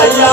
যাইয়া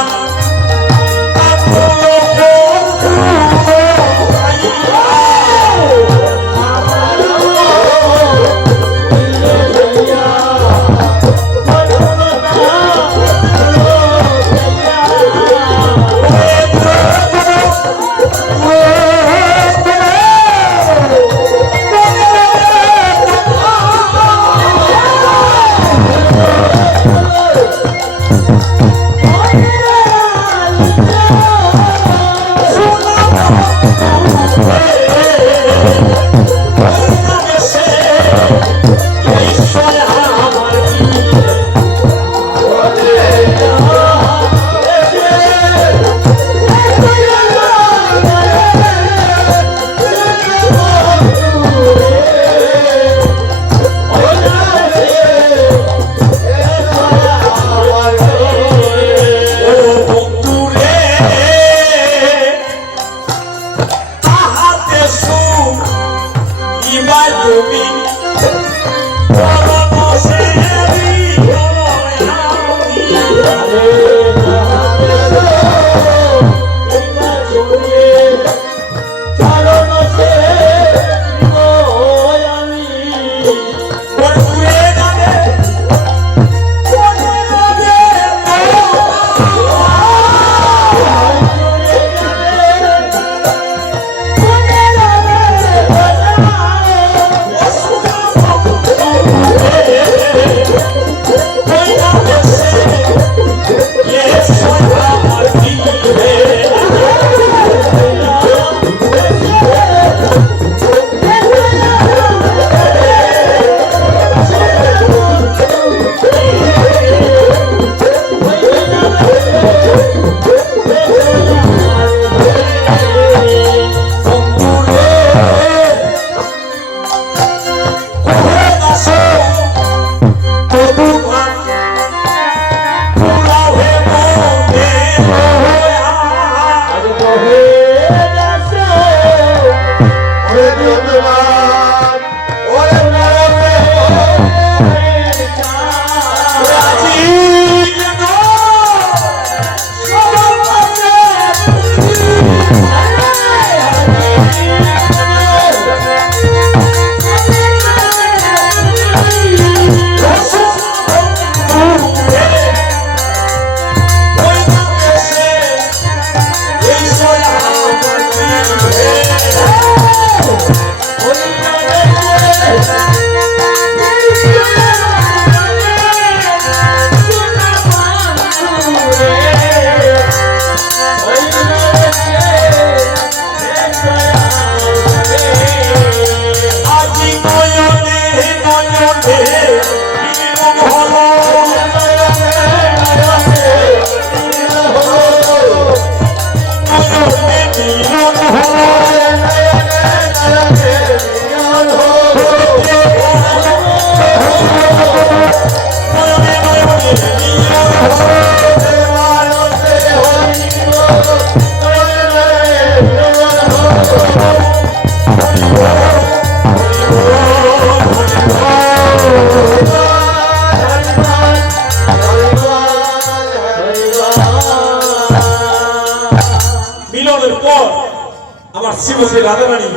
শ্রীমতী রাধারানী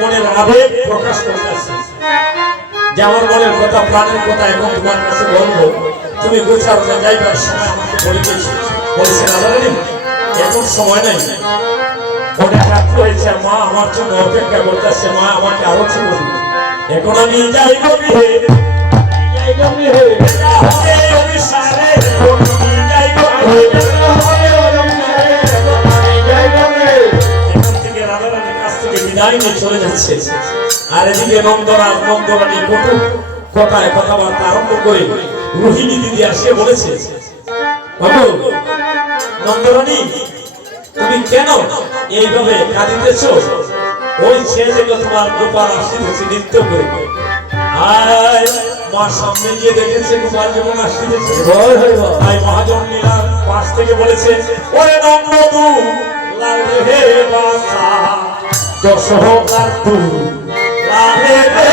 মনের আবেগ প্রকাশ করতেছে যে আমার মনের কথা প্রাণের কথা এখন তোমার কাছে বলবো, তুমি গোছার যাইবার সময় আমাকে বলে দিয়েছো। বলছে রাধারানী এখন সময় নাই, অনেক রাত হয়েছে, মা আমার জন্য অপেক্ষা করতেছে, মা আমাকে আরো ছিল, এখন আমি যাই গভীরে এখান থেকে রাধারানীর কাছ থেকে বিদায় নিয়ে চলে যাচ্ছে। আর এদিকে নন্দরাজ নন্দরানী কটু কথায় কথাবার্তা আরম্ভ করে রোহিণী দিদি আসে বলেছে, নন্দরানী তুমি কেন এইভাবে কাঁদিতেছ? ওই ছেলে তোমার গোপাল আসিতেছে নৃত্য করে। আয় মা সামনে গিয়ে দেখেছে গোপাল যেমন আসিতেছে, তাই মহাজন লীলার পাশ থেকে বলেছে, ওরে নন্দদু লালে হে বাসা দশহরার তু লালে হে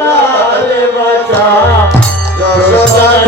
লালে বাসা দশহরার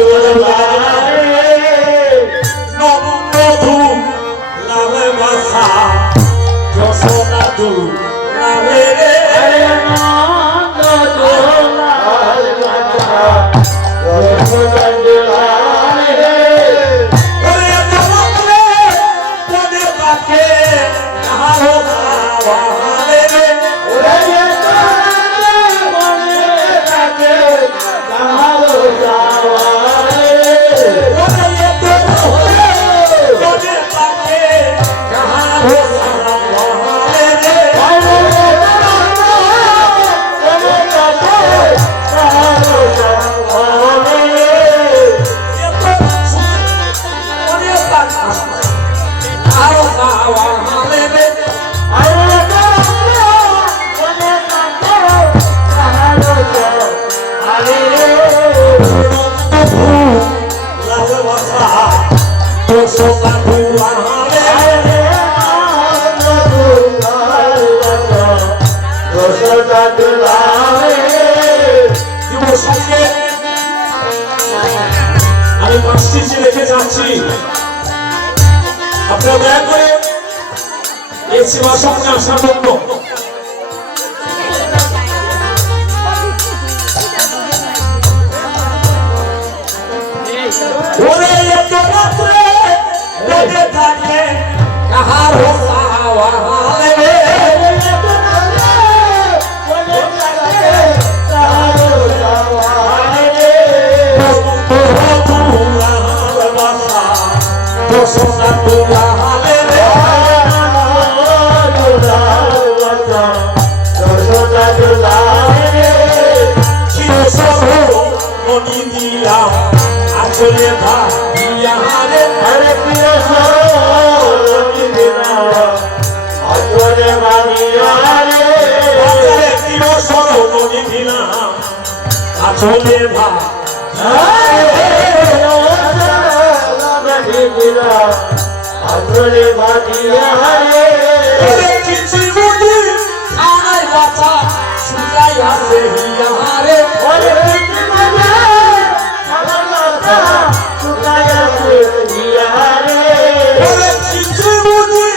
চিঠি রেখে যাচ্ছি আপনারা দয়া করে এই সেবা সঙ্গে আসার জন্য ওরে এত রাত্রে রোদে থাকে কাহার হাওয়ালে সোনা তোলা হালে রে সোনা তোলা রে মনি দিলাম আসলে ভাইয়া রে আরে প্রিয় মনি দিলাম আসলে ভাইয়া রে আরে প্রিয় মনি দিলাম আসলে ভাইয়া আসলে ভাইয়া রে কিছু বুঝি আয় বাছা শুকাই আছে হিয়া রে ওরে কিছু বুঝি আমার বাছা শুকাই আছে হিয়া রে ওরে কিছু বুঝি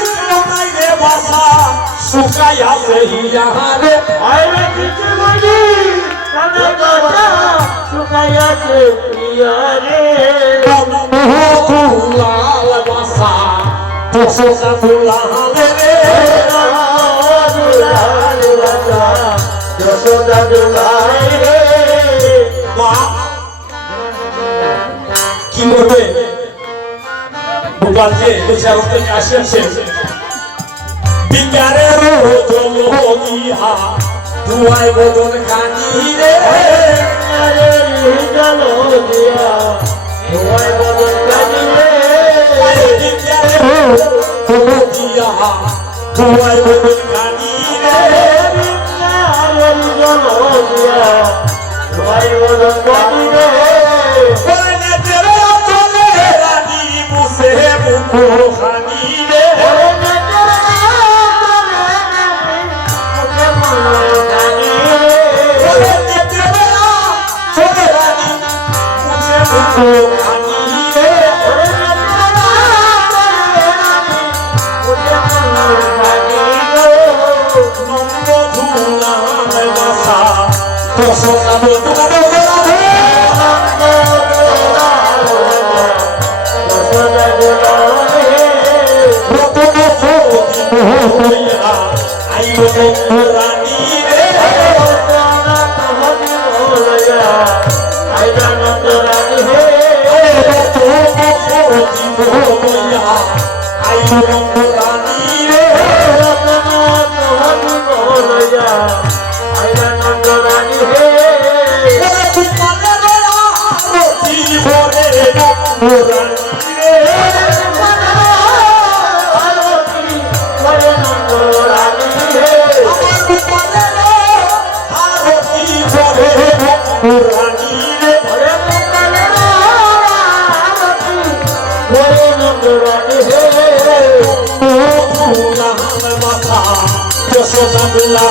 নাই রে বাছা শুকাই আছে হিয়া রে ওরে কিছু বুঝি আমার বাছা শুকাই আছে হিয়া রে লাল বাছা সোনা তোলা হালে রে যশোদা দোলাই রে মা কি বলবে গোপাল যে বিচার থেকে আসেছে বিকারের জল দিয়া দুয়াই বদন কানি রে আরে জল দিয়া দুয়াই বদন কানি রে বিকারের জল দিয়া দুয়াই বদন কানি রে ভাই বদন কানি রে ওরে তেরে চলে রানী মুসে মুখো খানি রে ওরে তেরে চলে রানী মুখে মুখো খানি রে ওরে তেরে চলে রানী মুখে মুখো খানি রে ওরে তেরে মুখে মুখো খানি রে নন্দ ধুলা বাসা তো সোনা তোলা রে রানী রে রানী হে রানী রে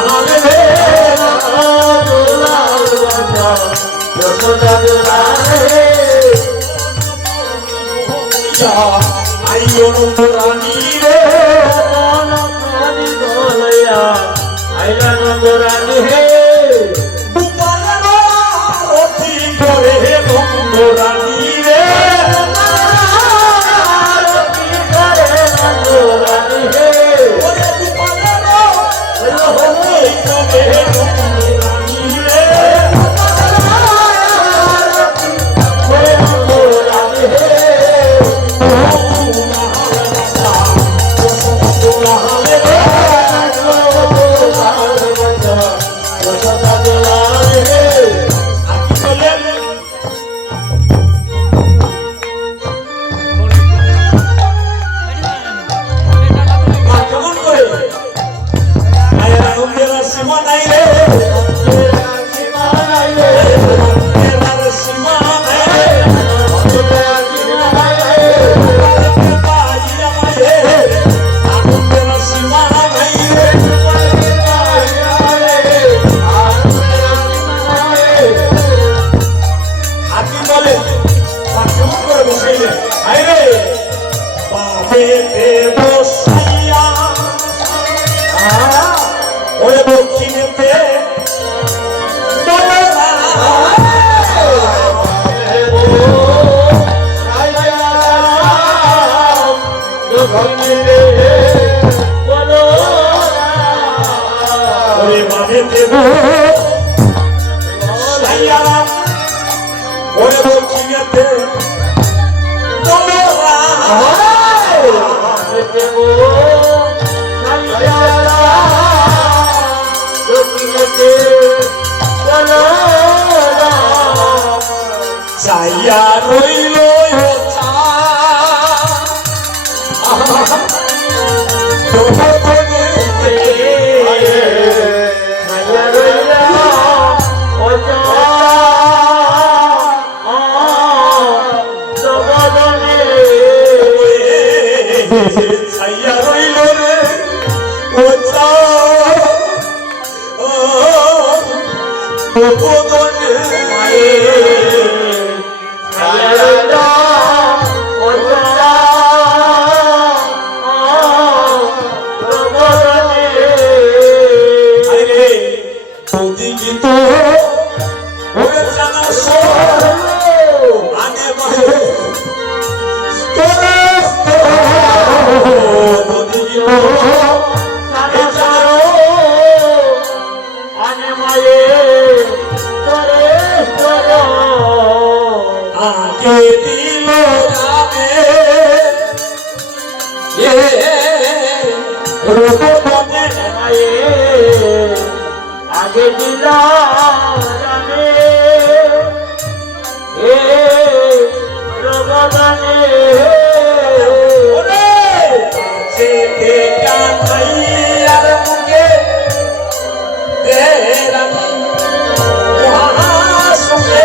রানী হে আইও রানী রে আইলা নন্দ রানী হে অতি করে নন্দ রানী রে অতি করে নন্দ রানী হে অতি করে নন্দ রানী রে ওরে বাবে দেব সাইয়ারা ওরে দক্ষিণেতে তোমরা দেব সাইয়ারা দক্ষিণেতে তোমরা সাইয়া রইল আগে দিলা জানে এ রবদানে ওরে সেতে কানাই আর মুকে তেরা মহাসুকে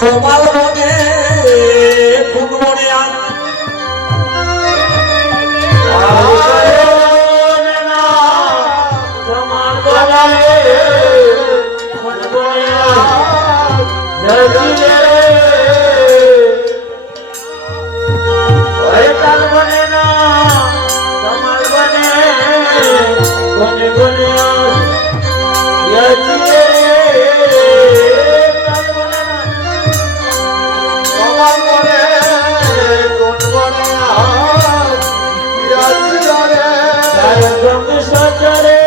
তোমার মনে কোন মনে তোমার বলে কোন মনে না তোমার বলে কোনে কোনে সচরে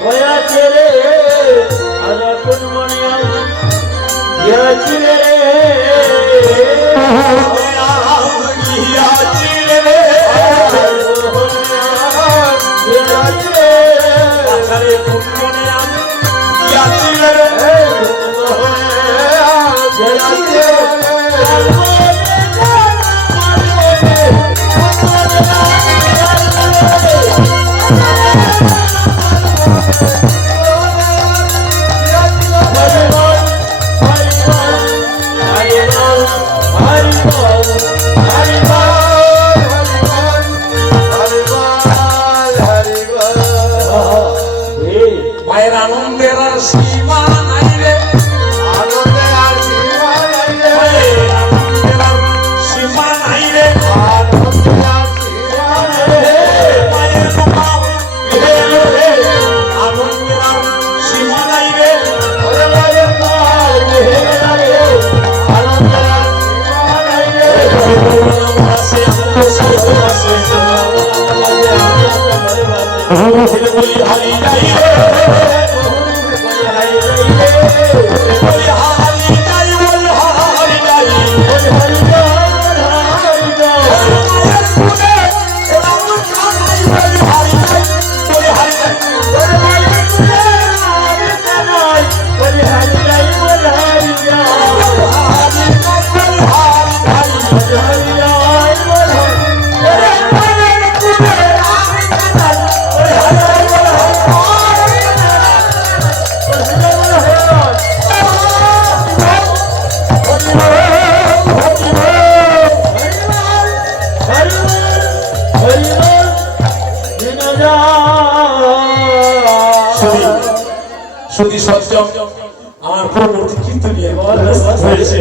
হয়েছে রে আর কোন মনে গিয়েছিলে রে গিয়েছিলে রে আরে কোন মনে গিয়েছিলে রে গিয়েছিলে মায়ের আনন্দের আর সীমা নাই রে আনন্দের আর সীমা নাই রে মায়ের আনন্দের আর সীমা নাই রে আনন্দের আর সীমা নাই রে মায়ের নাম বিহেল রে আনন্দের আর সীমা নাই রে ওরে মায়ের নাম বিহেল রে আনন্দের আর সীমা নাই রে আসে আসে আসে বলি হারি যাই রে শুধু সত্য আমার পরবর্তী কিন্তু নিয়ে হয়েছে